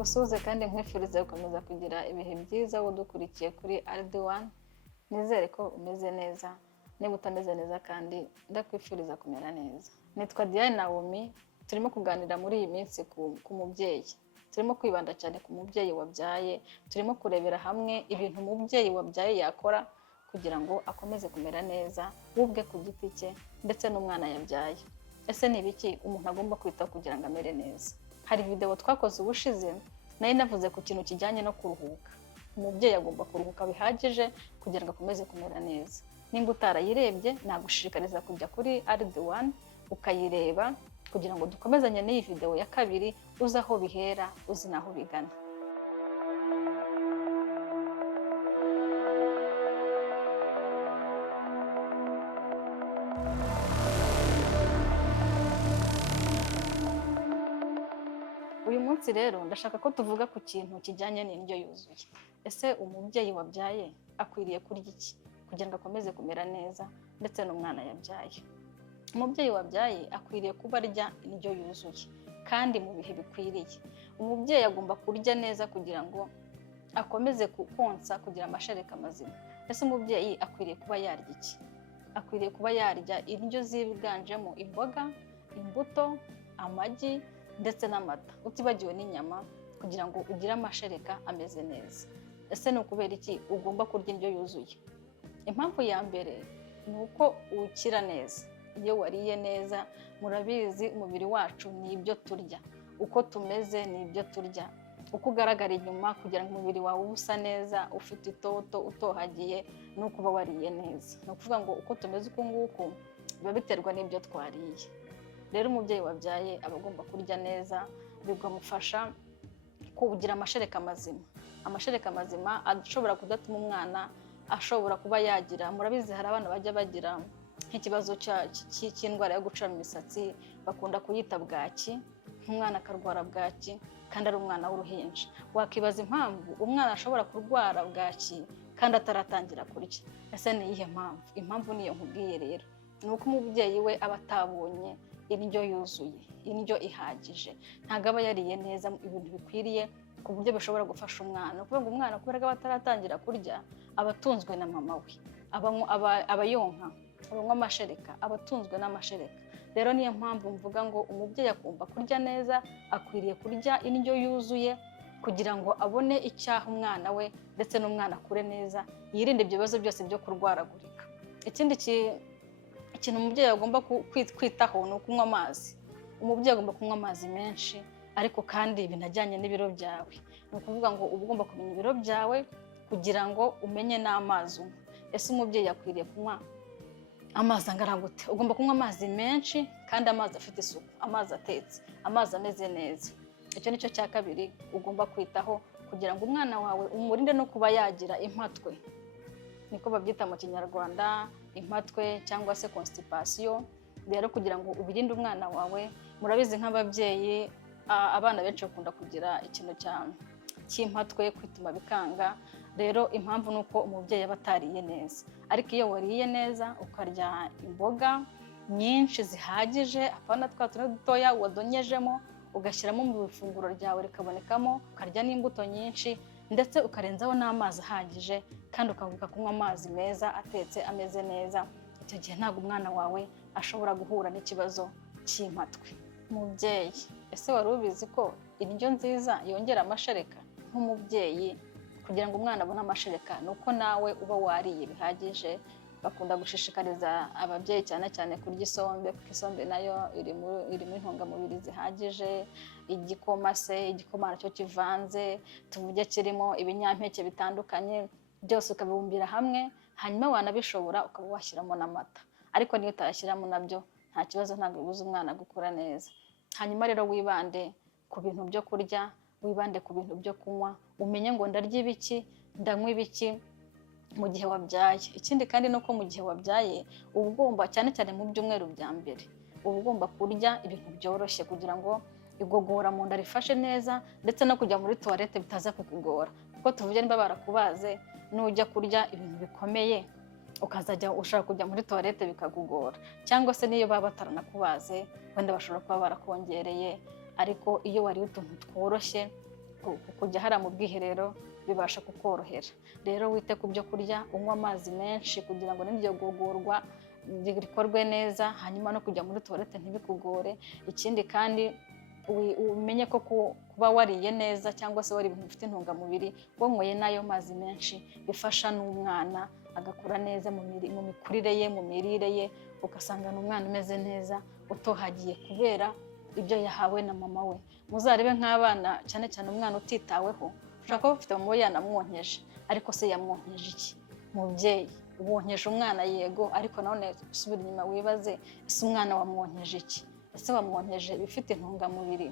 ngusuhuze kandi nkwifuriza gukomeza kugira ibihe byiza udukurikiye kuri RD1. Nizere ko umeze neza. Niba utameze neza kandi ndakwifuriza kumera neza. Nitwa Diane Naomi, turimo kuganira muri iyi minsi ku mubyeyi. Turimo kwibanda cyane ku mubyeyi wabyaye, turimo kurebera hamwe ibintu umubyeyi wabyaye yakora kugira ngo akomeze kumera neza, ubwe ku giti cye ndetse n'umwana yabyaye. Ese ni ibiki umuntu agomba kwitaho kugira ngo amere neza? Hari video twakoze ubushize nari navuze ku kintu kijyanye no kuruhuka. Umubyeyi agomba kuruhuka bihagije kugira ngo akomeze kumera neza. Nimba utarayirebye nagushishikariza kujya kuri RD1 ukayireba kugira ngo dukomezanye n'iyi video ya kabiri, uzi aho bihera, uzi naho bigana. Uyu munsi rero ndashaka ko tuvuga ku kintu kijyanye n'indyo yuzuye. Ese umubyeyi wabyaye akwiriye kurya iki kugira ngo akomeze kumera neza ndetse n'umwana yabyaye? Umubyeyi wabyaye akwiriye kuba arya indyo yuzuye kandi mu bihe bikwiriye. Umubyeyi agomba kurya neza kugira ngo akomeze konsa kugira amashereka mazima. Ese umubyeyi akwiriye kuba yarya iki? Akwiriye kuba yarya indyo ziganjemo imboga, imbuto, amagi ndetse n'amata, utibagiwe n'inyama kugira ngo ugire amashereka ameze neza. Ese ni ukubera iki ugomba kurya indyo yuzuye? Impamvu ya mbere ni uko ukira neza. Iyo wariye neza, murabizi umubiri wacu ni ibyo turya, uko tumeze ni ibyo turya, uko ugaragara inyuma kugira ngo umubiri wawe usa neza, ufite itoto, utohagiye, ni uko uba wariye neza. Ni ukuvuga ngo uko tumeze uku nguku biba biterwa n'ibyo twariye. Rero umubyeyi wabyaye aba agomba kurya neza, bikamufasha kugira amashereka mazima. Amashereka mazima ashobora kudatuma umwana ashobora kuba yagira, murabizi hari abana bajya bagira nk'ikibazo cy'indwara yo gucura imisatsi, bakunda kuyita bwaki, nk'umwana akarwara bwaki kandi ari umwana w'uruhinja. Wakibaza impamvu umwana ashobora kurwara bwaki kandi ataratangira kurya. Ese ni iyihe mpamvu? Impamvu niyo nkubwiye rero, ni uko umubyeyi we aba atabonye indyo yuzuye, indyo ihagije. Ntabwo aba yariye neza ibintu bikwiriye ku buryo bishobora gufasha umwana. Ni ukuvuga ngo umwana kubera ko ataratangira kurya aba atunzwe na mama we, aba yonka, abanywa amashereka, aba atunzwe n'amashereka. Rero niyo mpamvu mvuga ngo umubyeyi agomba kurya neza, akwiriye kurya indyo yuzuye kugira ngo abone icyaha umwana we ndetse n'umwana akure neza, yirinde ibyo bibazo byose byo kurwaragurika. Ikindi ikintu umubyeyi agomba kwitaho ni ukunywa amazi. Umubyeyi agomba kunywa amazi menshi, ariko kandi binajyanye n'ibiro byawe. Ni ukuvuga ngo uba ugomba kumenya ibiro byawe kugira ngo umenye n'amazi unywa. Ese umubyeyi akwiriye kunywa amazi angana gute? Ugomba kunywa amazi menshi kandi amazi afite isuku, amazi atetse, amazi ameze neza. Icyo nicyo cya kabiri ugomba kwitaho kugira ngo umwana wawe umurinde no kuba yagira impatwe. Niko babyita mu Kinyarwanda, impatwe cyangwa se constipation. Rero kugira ngo ubirinde umwana wawe, murabizi nk'ababyeyi abana benshi bakunda kugira ikintu cy'impatwe, kwituma bikanga. Rero impamvu ni uko umubyeyi aba atariye neza. Ariko iyo wariye neza ukarya imboga nyinshi zihagije, apana twa tuntu dutoya wadonyejemo, ugashyiramo mu ifunguro ryawe rikabonekamo, ukarya n'imbuto nyinshi ndetse ukarenzaho n'amazi ahagije, kandi ukavuga kunywa amazi meza atetse ameze neza. Icyo gihe ntabwo umwana wawe ashobora guhura n'ikibazo cy'impatwe. Mubyeyi, ese wari ubizi ko indyo nziza yongera amashereka? Nk'umubyeyi kugira ngo umwana abone amashereka ni uko nawe uba wariye bihagije. Bakunda gushishikariza ababyeyi cyane cyane kurya isombe, kuko isombe nayo irimo intungamubiri zihagije. Igikoma nacyo kivanze, tuvuge kirimo ibinyampeke bitandukanye, byose ukabibumbira hamwe, hanyuma wanabishobora ukaba washyiramo n'amata. Ariko niyo utayashyiramo nabyo nta kibazo, ntabwo bibuza umwana gukura neza. Hanyuma rero wibande ku bintu byo kurya, wibande ku bintu byo kunywa, umenye ngo ndarya ibiki, ndanywa ibiki mu gihe wabyaye. Ikindi kandi nuko mu gihe wabyaye uba ugomba, cyane cyane mu byumweru bya mbere, uba ugomba kurya ibintu byoroshye kugira ngo igogora mu nda rifashe neza, ndetse no kujya muri toilette bitaza kukugora. Kuko tuvuge niba barakubaze, nujya kurya ibintu bikomeye ukazajya ushaka kujya muri toilette bikakugora, cyangwa se niyo baba bataranakubaze wenda bashobora kuba barakongereye. Ariko iyo wariye utuntu tworoshye kujya hariya mu bwiherero bibasha kukorohera. Rero wite ku byo kurya, unywa amazi menshi kugira ngo n'iryo gogorwa rikorwe neza, hanyuma no kujya muri toilette ntibikugore. Ikindi kandi umenye ko kuba wariye neza cyangwa se wari ibintu bifite intungamubiri, wanyweye n'ayo mazi menshi bifasha n'umwana agakura neza mu mikurire ye, mu mirire ye, ugasanga n'umwana umeze neza utohagiye kubera ibyo yahawe na mama we. Muzarebe nk'abana cyane cyane umwana utitaweho, ushobora kuba ufite mama we yanamwonkeje, ariko se yamwonkeje iki? Mubyeyi wonkeje umwana yego, ariko none usubira inyuma wibaze, ese umwana wamwonkeje iki? Ese wamwonkeje ibifite intungamubiri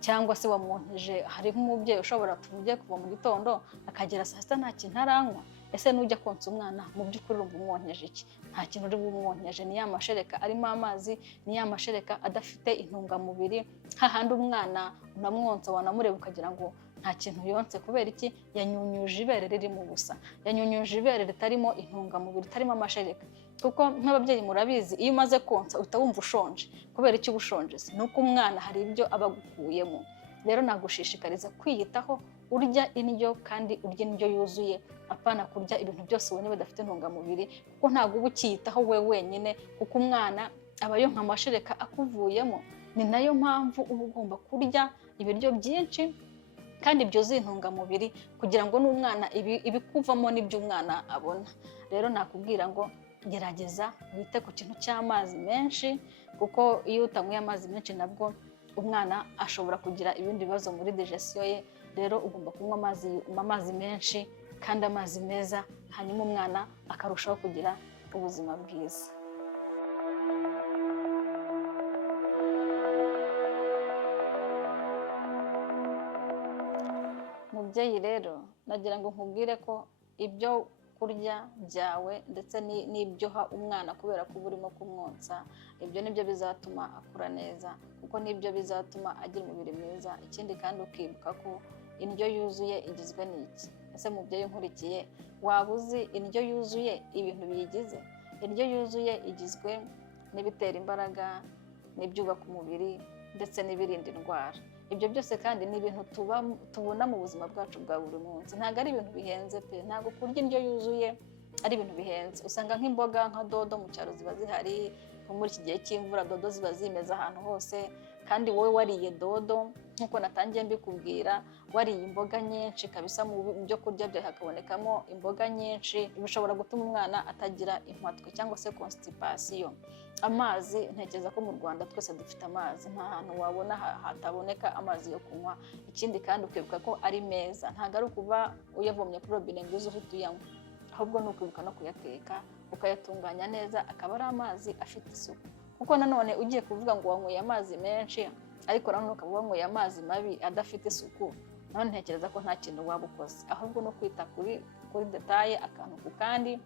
cyangwa se wamwonkeje, hari nk'umubyeyi ushobora tuvuge kuva mu gitondo akagera saa sita nta kintu aranywa? Ese nujya konsa umwana mu by'ukuri urumva umwonkeje iki? Nta kintu uri bumwonkeje, ni ya mashereka arimo amazi, ni ya mashereka adafite intungamubiri, hahandi umwana unamwonsa wanamureba ukagira ngo nta kintu yonse. Kubera iki? Yanyunyuje ibere ririmo ubusa, yanyunyuje ibere ritarimo intungamubiri, ritarimo amashereka. Kuko nk'ababyeyi murabizi, iyo umaze konsa uhita wumva ushonje. Kubera iki uba ushonje? Si nuko umwana hari ibyo aba agukuyemo. Rero nagushishikariza kwiyitaho, urya indyo kandi urya indyo yuzuye, apana kurya ibintu byose ubonye bidafite intungamubiri, kuko ntabwo uba ukiyitaho we wenyine, kuko umwana aba yonka amashereka akuvuyemo. Ni nayo mpamvu uba ugomba kurya ibiryo byinshi kandi byuzuye intungamubiri kugira ngo n'umwana ibikuvamo n'ibyo umwana abona. Rero nakubwira ngo gerageza wite ku kintu cy'amazi menshi, kuko iyo utanyweye amazi menshi nabwo umwana ashobora kugira ibindi bibazo muri digestion ye. Rero ugomba kunywa amazi menshi kandi amazi meza, hanyuma umwana akarushaho kugira ubuzima bwiza. Mubyeyi rero nagira ngo nkubwire ko ibyo kurya byawe ndetse n'ibyo uha umwana kubera ko uba urimo kumwonsa, ibyo nibyo bizatuma akura neza, kuko nibyo bizatuma agira umubiri mwiza. Ikindi kandi ukibuka ko indyo yuzuye igizwe n'iki? Ese mubyeyi unkurikiye, waba uzi indyo yuzuye ibintu biyigize? Indyo yuzuye igizwe n'ibitera imbaraga, n'ibyubaka umubiri ndetse n'ibirinda indwara. Ibyo byose kandi ni ibintu tubona mu buzima bwacu bwa buri munsi. Ntabwo ari ibintu bihenze pe, ntabwo kurya indyo yuzuye ari ibintu bihenze. Usanga nk'imboga nka dodo mu cyaro ziba zihari, nko muri iki gihe cy'imvura dodo ziba zimeze ahantu hose, kandi wowe wariye dodo nk'uko natangiye mbikubwira, wariye imboga nyinshi kabisa, mu byo kurya byawe hakabonekamo imboga nyinshi, bishobora gutuma umwana atagira impatwe cyangwa se constipation. Amazi, ntekereza ko mu Rwanda twese dufite amazi, nta hantu wabona hataboneka amazi yo kunywa. Ikindi kandi ukibuka ko ari meza, ntabwo ari ukuba uyavomye kuri robine ngo uze uhite uyanywa, ahubwo ni ukwibuka no kuyateka ukayatunganya neza, akaba ari amazi afite isuku. Kuko nanone ugiye kuvuga ngo wanyweye amazi menshi ariko nanone ukaba wanyweye amazi mabi adafite isuku, none ntekereza ko nta kintu waba ukoze, ahubwo no kwita kuri detaye, akantu ku kandi,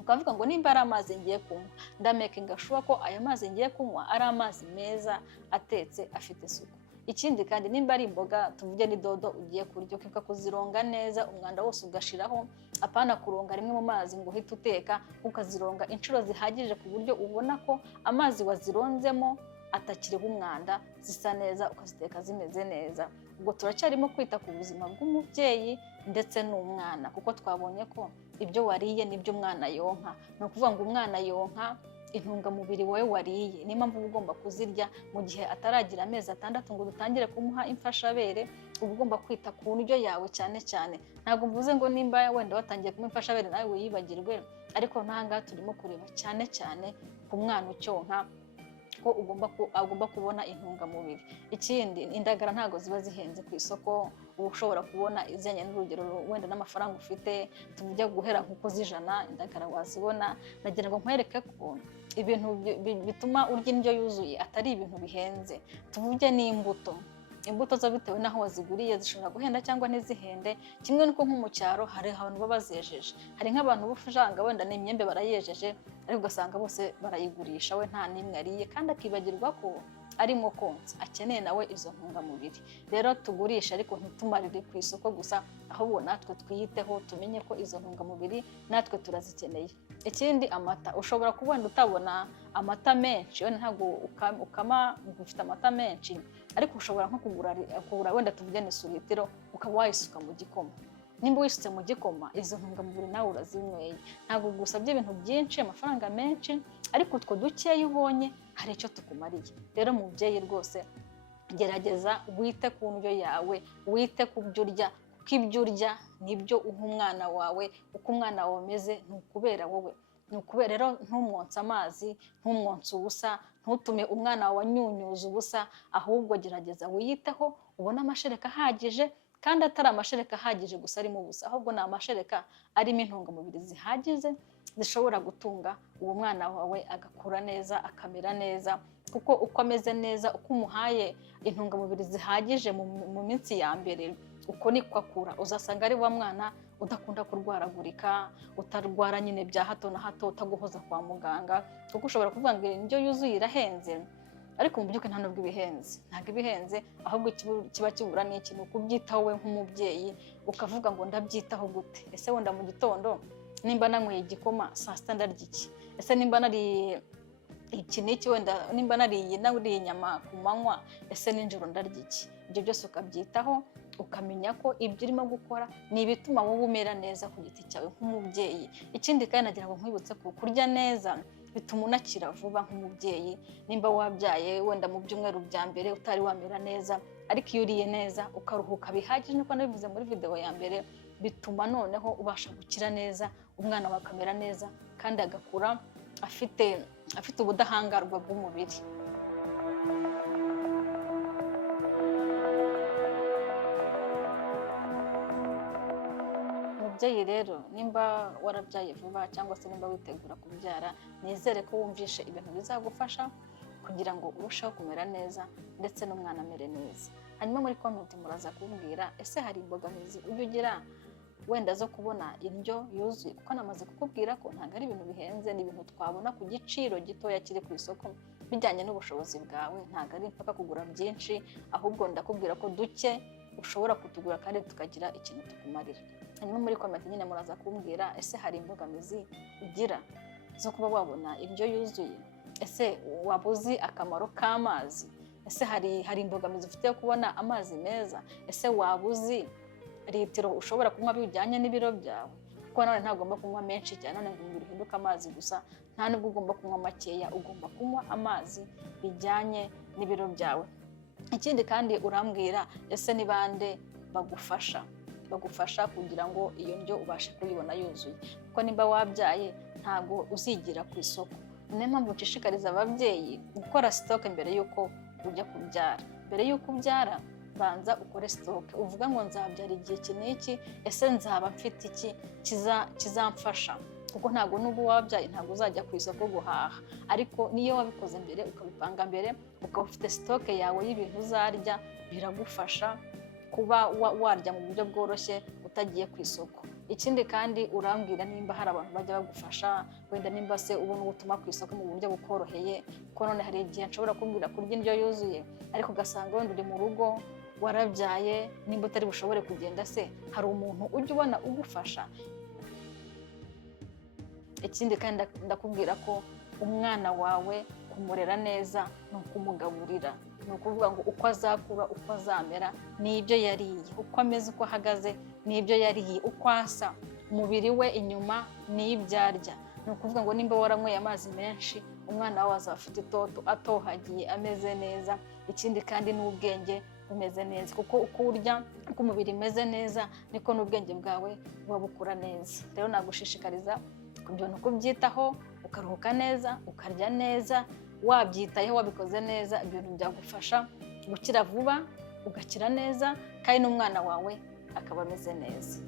ukavuga ngo nimba ari amazi ngiye kunywa, ndamakinga sure ko aya mazi ngiye kunywa ari amazi meza atetse afite isuku. Ikindi kandi nimba ari imboga, tuvuge ni dodo ugiye kurya, ukibuka kuzironga neza, umwanda wose ugashiraho, apana kuronga rimwe mu mazi ngo uhite uteka, ukazironga inshuro zihagije ku buryo ubona ko amazi wazironzemo atakiriho umwanda, zisa neza, ukaziteka zimeze neza. Ubwo turacyarimo kwita ku buzima bw'umubyeyi ndetse n'umwana, kuko twabonye ko ibyo wariye nibyo umwana yonka. Ni ukuvuga ngo umwana yonka intungamubiri wowe wariye, niyo mpamvu uba ugomba kuzirya mu gihe ataragira amezi 6 ngo dutangire kumuha imfashabere. Uba ugomba kwita ku ndyo yawe cyane cyane. Ntabwo mvuze ngo nimba wenda watangiye kumuha imfashabere nawe wiyibagirwe, ariko n'ahangaha turimo kureba cyane cyane ku mwana ucyonka ko agomba kubona intungamubiri. Ikindi, indagara ntabwo ziba zihenze ku isoko, uba ushobora kubona izanye n'urugero wenda n'amafaranga ufite, tuvuge guhera nkuko z'ijana indagara wazibona. Nagira ngo nkwereke ko ibintu bituma urya indyo yuzuye atari ibintu bihenze. Tuvuge n'imbuto, imbuto zo bitewe n'aho waziguriye zishobora guhenda cyangwa ntizihende, kimwe nuko nko mu cyaro hari abantu baba bazejeje. Hari nk'abantu b'ufujanga wenda n'imyembe barayejeje, ariko ugasanga bose barayigurisha we nta n'imwe ariye, kandi akibagirwa ko arimo konsa akeneye nawe izo ntungamubiri. Rero tugurisha ariko ntitumarire ku isoko gusa, ahubwo natwe twiyiteho tumenye ko izo ntungamubiri natwe turazikeneye. Ikindi, amata, ushobora kubona utabona amata menshi, wenda ntabwo ukama ufite amata menshi, ariko ushobora nko kugura wenda tuvuge ni litiro ukaba wayisuka mu gikoma. Nimba wisutse mu gikoma, izo ntungamubiri nawe urazinyweye. Ntabwo gusabye ibintu byinshi, amafaranga menshi, ariko utwo dukeya ubonye hari icyo tukumariye. Rero mubyeyi rwose gerageza wite ku ndyo yawe, wite ku byo urya, kuko ibyo urya nibyo uha umwana wawe. Uko umwana wawe ameze ni ukubera wowe, ni ukubera. Rero ntumwonse amazi, ntumwonse ubusa, ntutume umwana wawe anyunyuza ubusa, ahubwo gerageza wiyiteho, ubone amashereka ahagije, kandi atari amashereka ahagije gusa arimo ubusa, ahubwo ni amashereka arimo intungamubiri zihagije zishobora gutunga uwo mwana wawe agakura neza, akamera neza. Kuko uko ameze neza, uko umuhaye intungamubiri zihagije mu minsi ya mbere, uko niko akura. Uzasanga ari wa mwana udakunda kurwaragurika, utarwara nyine bya hato na hato, utaguhoza kwa muganga. Kuko ushobora kuvuga ngo indyo yuzuye irahenze, ariko mu by'ukuri nta nubwo ibihenze, ntabwo ibihenze, ahubwo kiba kibura ni ikintu kubyitaho we nk'umubyeyi, ukavuga ngo ndabyitaho gute? Ese wenda mu gitondo nimba nanyweye igikoma, saa sita ndarya iki? Ese nimba nariye iki n'iki, wenda nimba nariye inyama ku manywa, ese nijoro ndarya iki? Ibyo byose ukabyitaho, ukamenya ko ibyo urimo gukora ni ibituma wowe umera neza ku giti cyawe nk'umubyeyi. Ikindi kandi nagira ngo nkwibutse ko kurya neza bituma unakira vuba nk'umubyeyi. Nimba wabyaye wenda mu byumweru bya mbere utari wamera neza, ariko iyo uriye neza ukaruhuka bihagije, nkuko nabivuze muri video ya mbere, bituma noneho ubasha gukira neza, umwana wawe akamera neza, kandi agakura afite ubudahangarwa bw'umubiri. Mubyeyi rero, nimba warabyaye vuba cyangwa se nimba witegura kubyara, nizere ko wumvishe ibintu bizagufasha kugira ngo urusheho kumera neza ndetse n'umwana amere neza. Hanyuma muri comment muraza kumbwira, ese hari imbogamizi ujya ugira wenda zo kubona indyo yuzuye? Kuko namaze kukubwira ko ntabwo ari ibintu bihenze, ni ibintu twabona ku giciro gitoya kiri ku isoko bijyanye n'ubushobozi bwawe. Ntabwo ari mpaka kugura byinshi, ahubwo ndakubwira ko duke ushobora kutugura kandi tukagira ikintu tukumarira. Hanyuma muri comment nyine muraza kumbwira, ese hari imbogamizi ugira zo kuba wabona indyo yuzuye? Ese waba uzi akamaro k'amazi? Ese hari imbogamizi ufite yo kubona amazi meza? Ese waba uzi litiro ushobora kunywa bijyanye n'ibiro byawe? Kuko none ntabwo ugomba kunywa menshi cyane none ngo umubiri uhinduke amazi gusa, nta nubwo ugomba kunywa makeya, ugomba kunywa amazi bijyanye n'ibiro byawe. Ikindi kandi urambwira, ese ni bande bagufasha kugira ngo iyo ndyo ubashe kuyibona yuzuye? Kuko nimba wabyaye ntabwo uzigira ku isoko. Niyo mpamvu nshishikariza ababyeyi gukora stock mbere y'uko ujya kubyara. Mbere y'uko ubyara, banza ukore stock, uvuga ngo nzabyara igihe iki n'iki, ese nzaba mfite iki kizamfasha? Kuko ntabwo nubwo wabyaye ntabwo uzajya ku isoko guhaha, ariko niyo wabikoze mbere, ukabipanga mbere, ukaba ufite stock yawe y'ibintu uzarya, biragufasha kuba warya mu buryo bworoshye utagiye ku isoko. Ikindi kandi urambwira nimba hari abantu bajya bagufasha, wenda nimba se ubona ubutuma ku isoko mu buryo bukoroheye. Kuko none hari igihe nshobora kubwira kurya indyo yuzuye, ariko ugasanga wenda uri mu rugo warabyaye, nimba utari bushobore kugenda, se hari umuntu ujya ubona ugufasha? Ikindi kandi ndakubwira ko umwana wawe kumurera neza ni ukumugaburira. Ni ukuvuga ngo uko azakura, uko azamera, ni ibyo yariye. Uko ameze, uko ahagaze, ni ibyo yariye. Uko asa, umubiri we inyuma ni ibyo arya. Ni ukuvuga ngo nimba waranyweye amazi menshi, umwana wawe azaba afite itoto, atohagiye, ameze neza. Ikindi kandi n'ubwenge bumeze neza, kuko uko urya, uko umubiri umeze neza, niko n'ubwenge bwawe buba bukura neza. Rero nagushishikariza ibintu kubyitaho, ukaruhuka neza, ukarya neza. Wabyitayeho, wabikoze neza, ibintu byagufasha gukira vuba, ugakira neza, kandi n'umwana wawe akaba ameze neza.